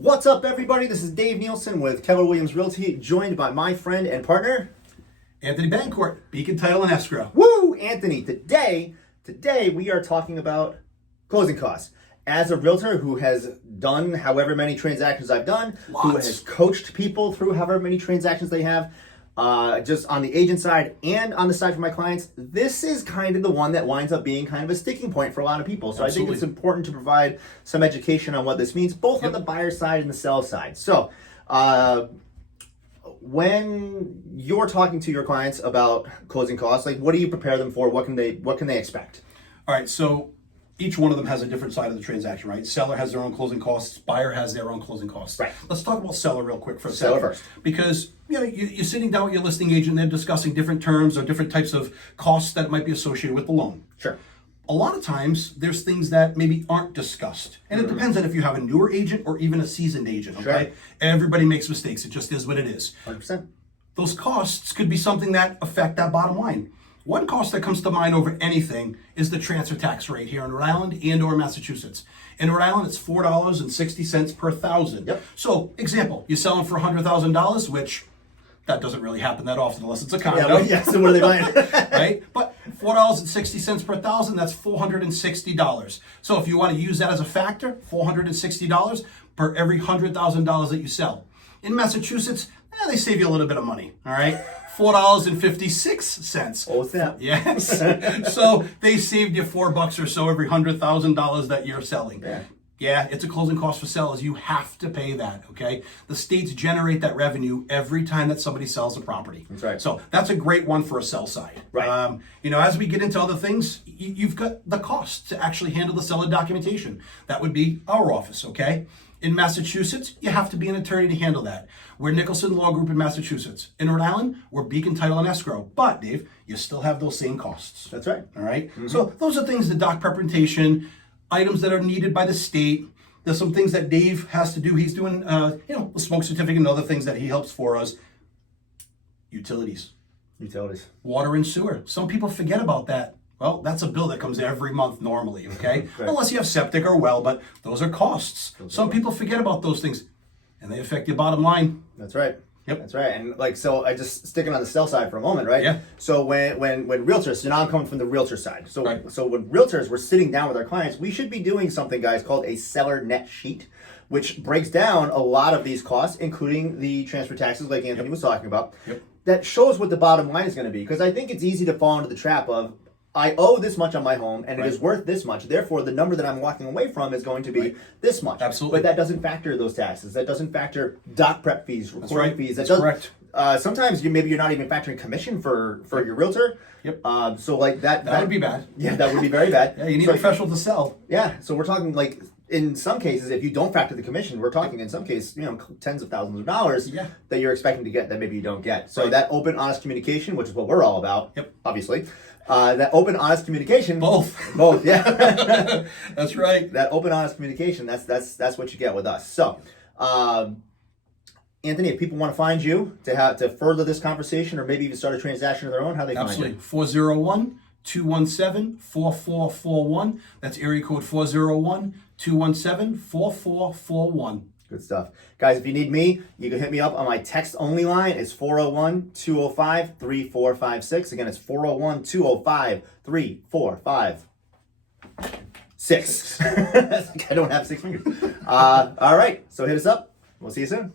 What's up, everybody? This is Dave Nielsen with Keller Williams Realty, joined by my friend and partner, Anthony Bettencourt, Beacon Title and Escrow. Woo! Anthony, today we are talking about closing costs. As a realtor who has done however many transactions I've done, who has coached people through however many transactions they have, just on the agent side and on the side for my clients, this is kind of the one that winds up being kind of a sticking point for a lot of people. So Absolutely. I think it's important to provide some education on what this means, both on the buyer side and the sell side. So when you're talking to your clients about closing costs, like what do you prepare them for? What can they expect? All right, so each one of them has a different side of the transaction, right? Seller has their own closing costs, buyer has their own closing costs. Right. Let's talk about seller real quick for a Seller second. first. Because you're sitting down with your listing agent, they're discussing different terms or different types of costs that might be associated with the loan. Sure. A lot of times, there's things that maybe aren't discussed. And it depends on if you have a newer agent or even a seasoned agent, okay? Sure. Everybody makes mistakes. It just is what it is. 100%. Those costs could be something that affect that bottom line. One cost that comes to mind over anything is the transfer tax rate here in Rhode Island and or Massachusetts. In Rhode Island, it's $4.60 per thousand. Yep. So, example, you're selling for $100,000, which that doesn't really happen that often unless it's a condo. Yeah, so what are they buying? Right? But $4.60 per thousand, that's $460. So if you want to use that as a factor, $460 per every $100,000 that you sell. In Massachusetts, they save you a little bit of money, all right? $4.56. Oh, snap. Yes. So they saved you $4 or so every $100,000 that you're selling. Yeah. Yeah, it's a closing cost for sellers. You have to pay that, okay? The states generate that revenue every time that somebody sells a property. That's right. So that's a great one for a sell side. Right. As we get into other things, you've got the cost to actually handle the seller documentation. That would be our office, okay? In Massachusetts, you have to be an attorney to handle that. We're Nicholson Law Group in Massachusetts. In Rhode Island, we're Beacon Title and Escrow. But, Dave, you still have those same costs. That's right. All right? So those are things, the doc preparation, items that are needed by the state. There's some things that Dave has to do. He's doing, the smoke certificate and other things that he helps for us. Utilities. Water and sewer. Some people forget about that. Well, that's a bill that comes every month normally, okay? Right. Unless you have septic or well, but those are costs. Some people forget about those things, and they affect your bottom line. That's right. Yep. That's right. And so I just sticking on the sell side for a moment, right? Yeah. So when realtors, so now I'm coming from the realtor side. So Right. so when realtors, we're sitting down with our clients, we should be doing something, guys, called a seller net sheet, which breaks down a lot of these costs, including the transfer taxes, like Anthony was talking about. Yep. That shows what the bottom line is going to be. Because I think it's easy to fall into the trap of, I owe this much on my home, and Right. it is worth this much. Therefore, the number that I'm walking away from is going to be Right. this much. Absolutely. But that doesn't factor those taxes. That doesn't factor doc prep fees, recording right. fees. That's doesn't- correct. Sometimes maybe you're not even factoring commission for your realtor. Yep. So like that would be bad. Yeah, that would be very bad. Yeah, you need So- a professional to sell. Yeah, so we're talking like in some cases, if you don't factor the commission, we're talking in some cases, tens of thousands of dollars Yeah. that you're expecting to get that maybe you don't get. So Right. that open, honest communication, which is what we're all about. Yep. Obviously, that open, honest communication. Both. Yeah. That's right. That open, honest communication. That's what you get with us. So, Anthony, if people want to find you to further this conversation, or maybe even start a transaction of their own, how do they find Absolutely. you? 401-217-4441. That's area code 401-217-4441. Good stuff. Guys, if you need me, you can hit me up on my text-only line. It's 401-205-3456. Again, it's 401-205-3456. I don't have 6 fingers. All right, so hit us up. We'll see you soon.